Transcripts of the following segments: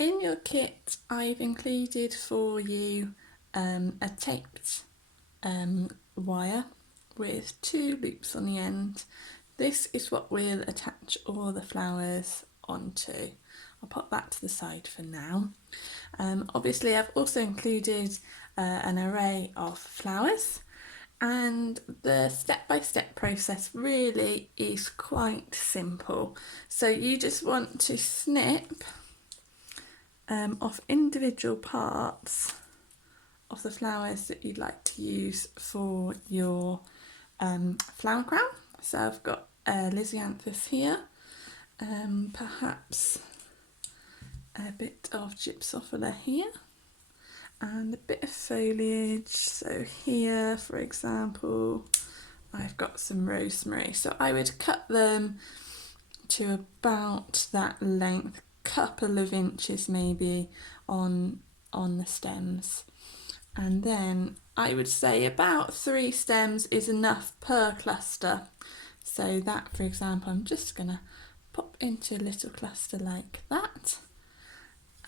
In your kit, I've included for you a taped wire with 2 loops on the end. This is what we'll attach all the flowers onto. I'll pop that to the side for now. Obviously, I've also included an array of flowers, and the step-by-step process really is quite simple. So you just want to snip off individual parts of the flowers that you'd like to use for your flower crown. So I've got Lisianthus here, perhaps a bit of Gypsophila here, and a bit of foliage. So here, for example, I've got some rosemary. So I would cut them to about that length, couple of inches maybe on the stems, and then I would say about 3 stems is enough per cluster. So that, for example, I'm just gonna pop into a little cluster like that,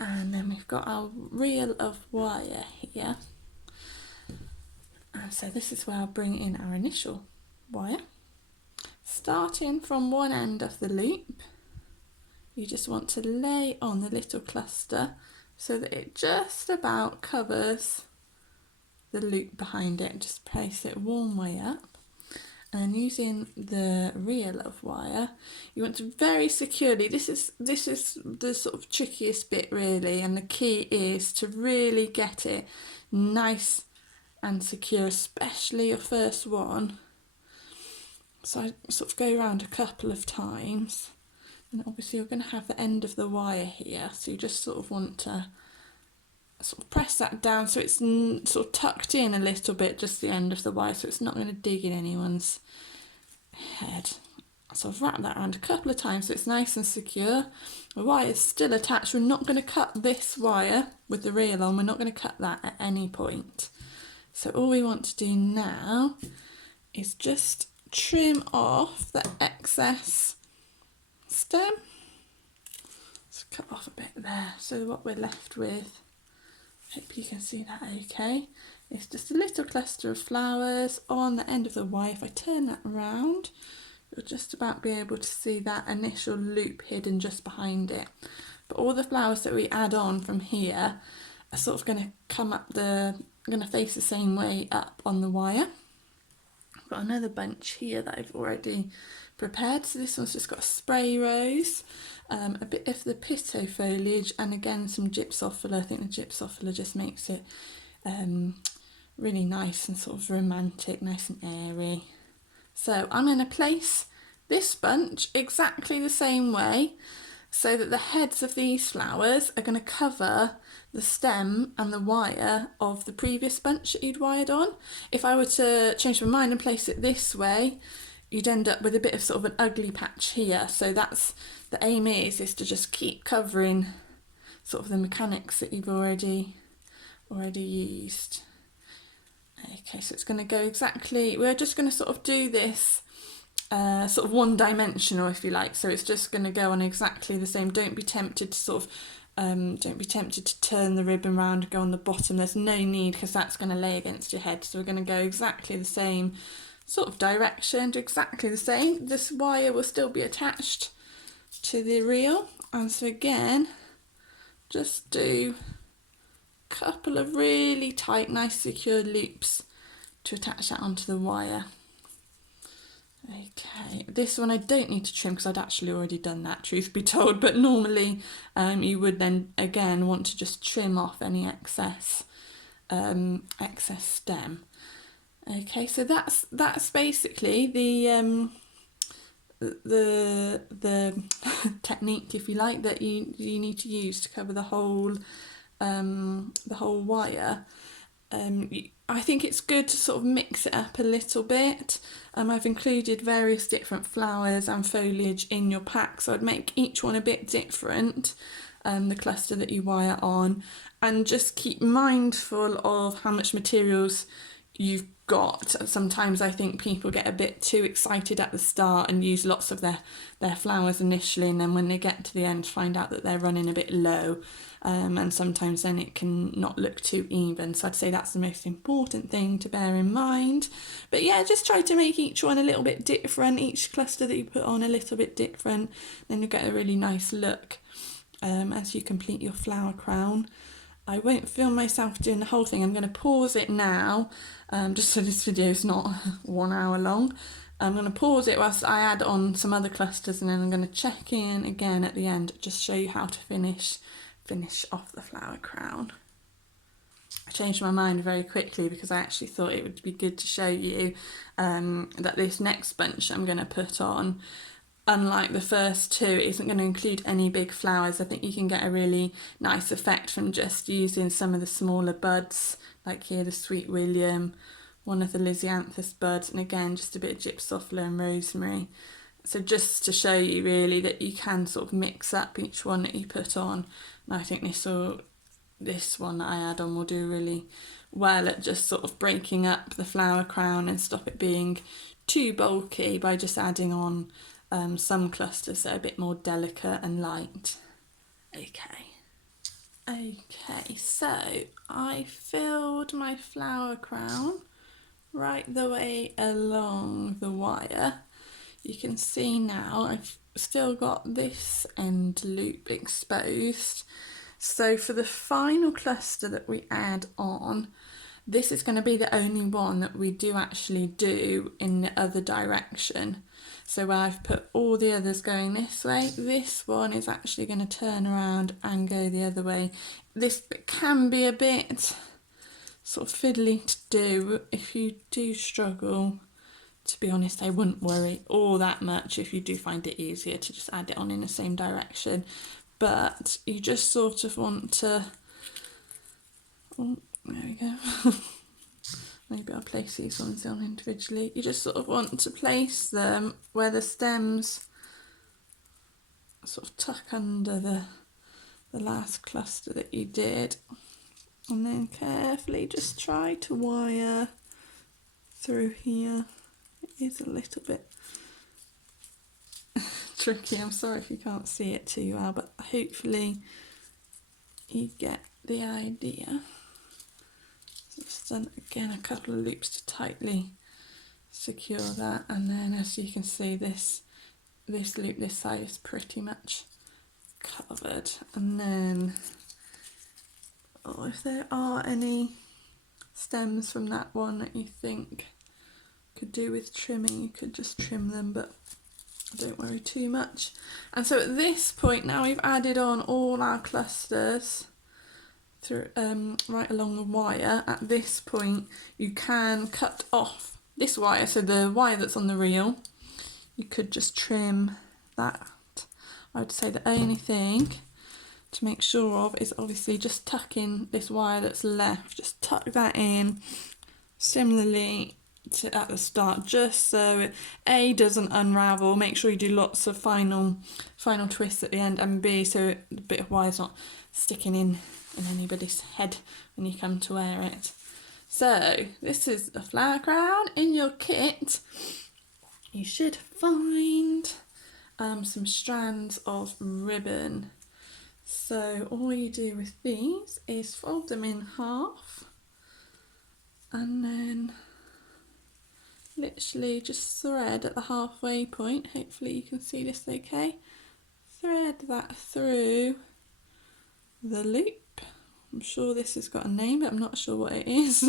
and then we've got our reel of wire here, and so this is where I'll bring in our initial wire. Starting from one end of the loop, you just want to lay on the little cluster so that it just about covers the loop behind it. Just place it one way up, and using the reel of wire, you want to very securely, this is the sort of trickiest bit really, and the key is to really get it nice and secure, especially your first one. So I sort of go around a couple of times. And obviously you're going to have the end of the wire here, so you just sort of want to sort of press that down so it's sort of tucked in a little bit, just the end of the wire, so it's not going to dig in anyone's head. So I've wrapped that around a couple of times so it's nice and secure. The wire is still attached. We're not going to cut this wire with the reel on, we're not going to cut that at any point. So all we want to do now is just trim off the excess stem. Let's cut off a bit there. So what we're left with, hope you can see that okay, it's just a little cluster of flowers on the end of the wire. If I turn that around, you'll just about be able to see that initial loop hidden just behind it. But all the flowers that we add on from here are sort of going to come up going to face the same way up on the wire. I've got another bunch here that I've already prepared. So this one's just got a spray rose, a bit of the pitto foliage, and again some Gypsophila. I think the Gypsophila just makes it really nice and sort of romantic, nice and airy. So I'm going to place this bunch exactly the same way, so that the heads of these flowers are going to cover the stem and the wire of the previous bunch that you'd wired on. If I were to change my mind and place it this way, you'd end up with a bit of sort of an ugly patch here. So that's the aim is to just keep covering sort of the mechanics that you've already used. Okay, so it's going to go exactly, we're just going to sort of do this sort of one-dimensional, if you like. So it's just going to go on exactly the same. Don't be tempted to sort of don't be tempted to turn the ribbon round and go on the bottom. There's no need, because that's going to lay against your head. So we're going to go exactly the same sort of direction, do exactly the same. This wire will still be attached to the reel, and so again just do a couple of really tight, nice secure loops to attach that onto the wire. Okay, this one I don't need to trim because I'd actually already done that, truth be told, but normally you would then again want to just trim off any excess stem. Okay, so that's basically the technique, if you like, that you need to use to cover the whole wire. I think it's good to sort of mix it up a little bit. I've included various different flowers and foliage in your pack, so I'd make each one a bit different, the cluster that you wire on, and just keep mindful of how much materials you've got. Sometimes I think people get a bit too excited at the start and use lots of their flowers initially, and then when they get to the end find out that they're running a bit low, and sometimes then it can not look too even. So I'd say that's the most important thing to bear in mind. But yeah, just try to make each one a little bit different, each cluster that you put on a little bit different, then you'll get a really nice look as you complete your flower crown. I won't film myself doing the whole thing. I'm going to pause it now, just so this video is not 1 hour long. I'm going to pause it whilst I add on some other clusters, and then I'm going to check in again at the end, just show you how to finish off the flower crown. I changed my mind very quickly because I actually thought it would be good to show you that this next bunch I'm going to put on, unlike the first two, it isn't going to include any big flowers. I think you can get a really nice effect from just using some of the smaller buds, like here the Sweet William, one of the Lysianthus buds, and again just a bit of Gypsophila and rosemary. So just to show you really that you can sort of mix up each one that you put on, and I think this one that I add on will do really well at just sort of breaking up the flower crown and stop it being too bulky by just adding on some clusters that are a bit more delicate and light. Okay, so I filled my flower crown right the way along the wire. You can see now I've still got this end loop exposed. So for the final cluster that we add on, this is going to be the only one that we do actually do in the other direction. So where I've put all the others going this way, this one is actually going to turn around and go the other way. This can be a bit sort of fiddly to do. If you do struggle, to be honest, I wouldn't worry all that much if you do find it easier to just add it on in the same direction. But you just sort of want to, oh, there we go. Maybe I'll place these ones on individually. You just sort of want to place them where the stems sort of tuck under the last cluster that you did. And then carefully just try to wire through here. It is a little bit tricky. I'm sorry if you can't see it too well, but hopefully you get the idea. Just done again a couple of loops to tightly secure that, and then as you can see this loop this side is pretty much covered. And then if there are any stems from that one that you think could do with trimming, you could just trim them, but don't worry too much. And so at this point now we've added on all our clusters through right along the wire. At this point you can cut off this wire, so the wire that's on the reel, you could just trim that. I would say the only thing to make sure of is obviously just tuck in this wire that's left, just tuck that in similarly to at the start, just so it doesn't unravel. Make sure you do lots of final twists at the end, and B, so a bit of wire's not sticking in anybody's head when you come to wear it. So this is a flower crown. In your kit you should find some strands of ribbon. So all you do with these is fold them in half and then literally just thread at the halfway point. Hopefully you can see this okay. Thread that through the loop. I'm sure this has got a name, but I'm not sure what it is.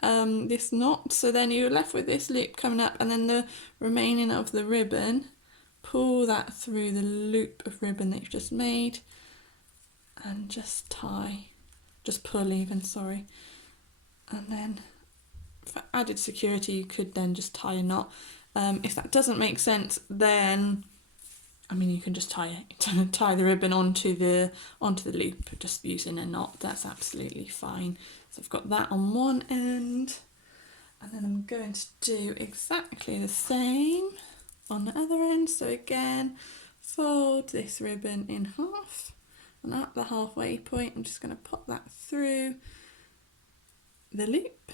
This knot. So then you're left with this loop coming up, and then the remaining of the ribbon, pull that through the loop of ribbon that you've just made, and just tie, just pull even, sorry. And then for added security you could then just tie a knot. If that doesn't make sense, then I mean, you can just tie the ribbon onto the loop just using a knot. That's absolutely fine. So I've got that on one end, and then I'm going to do exactly the same on the other end. So again, fold this ribbon in half, and at the halfway point I'm just going to pop that through the loop,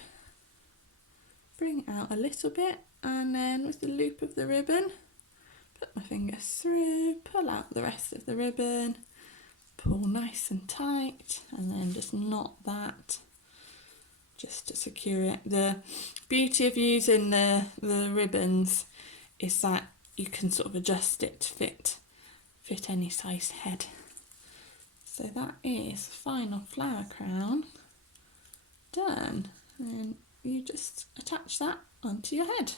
bring it out a little bit, and then with the loop of the ribbon, put my fingers through, pull out the rest of the ribbon, pull nice and tight, and then just knot that just to secure it. The beauty of using the ribbons is that you can sort of adjust it to fit any size head. So that is final flower crown done, and you just attach that onto your head.